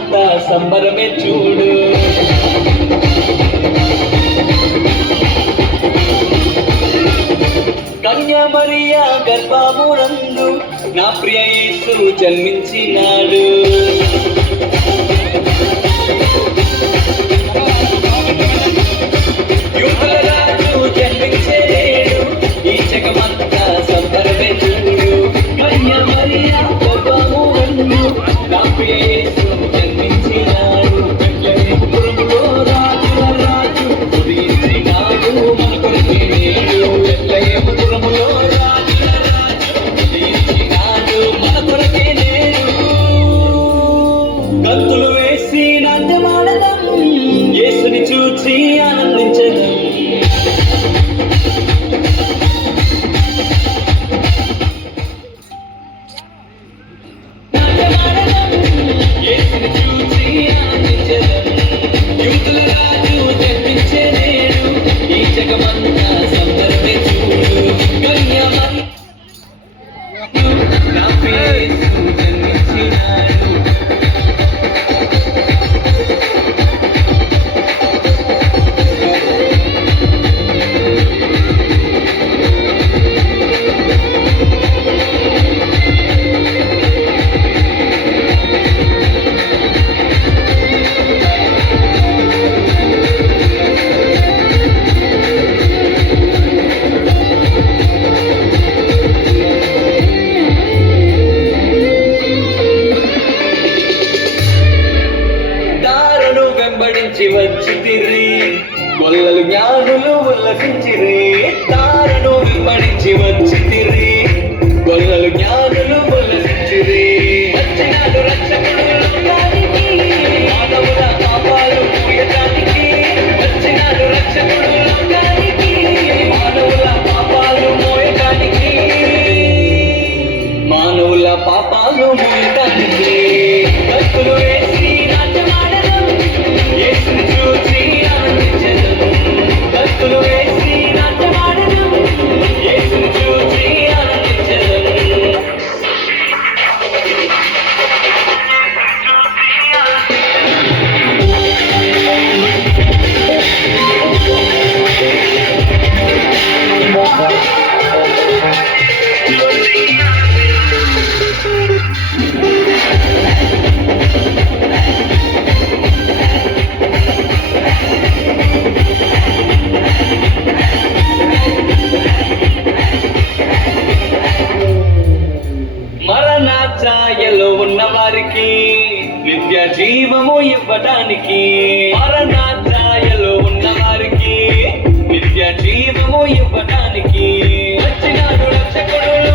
జగమంతా సంబరమే చూడు. కన్యా మరియా గర్భమునందు నా ప్రియ యేసు జన్మించినాడు. యూదుల రాజు జన్మించేడు, ఈ జగమంతా సంబరమే చూడు. కన్యా మరియా గర్భమునందు నా ప్రియ యేసు జన్మించినాడు. బెత్లెహేములో రాజుల రాజు ఉదయించినాడు, మన కొరకే నేడు. బెత్లెహేములో రాజుల రాజు ఉదయించినాడు, మన కొరకే నేడు. గంతులు వేసి నాట్యమాడదాం, యేసుని చూచి ఆనందించదాం. యూదుల రాజు జన్మించెనేడు, ఈ జగమంతా సంబరమే చూడు. కన్యా మరియా నా ప్రియ యేసు జన్మించినాడు. వెంబడించి వచ్చితిరి, గొల్లలు జ్ఞానులు ఉల్లసించిరి. తారను వెంబడించి వచ్చితిరి, గొల్లలు జ్ఞానులు ఉల్లసించిరి. వచ్చినాడు రక్షకుడు లోకానికి, మానవుల పాపాలు మోయటానికి. వచ్చినాడు రక్షకుడు లోకానికి, మానవుల పాపాలు మోయటానికి. మానవుల పాపాలు మోయటానికి. భక్తులు వేసి నాట్యమాడదాం, యేసుని చూచి ఆనందించదాం. భక్తులు వేసి నాట్యమాడదాం, యేసుని చూచి ఆనందించదాం. మరణ ఛాయలో ఉన్న వారికి నిత్య జీవము ఇవ్వటానికి. మరణ ఛాయలో ఉన్న వారికి నిత్య జీవము ఇవ్వటానికి వచ్చినాడు రక్షకుడు.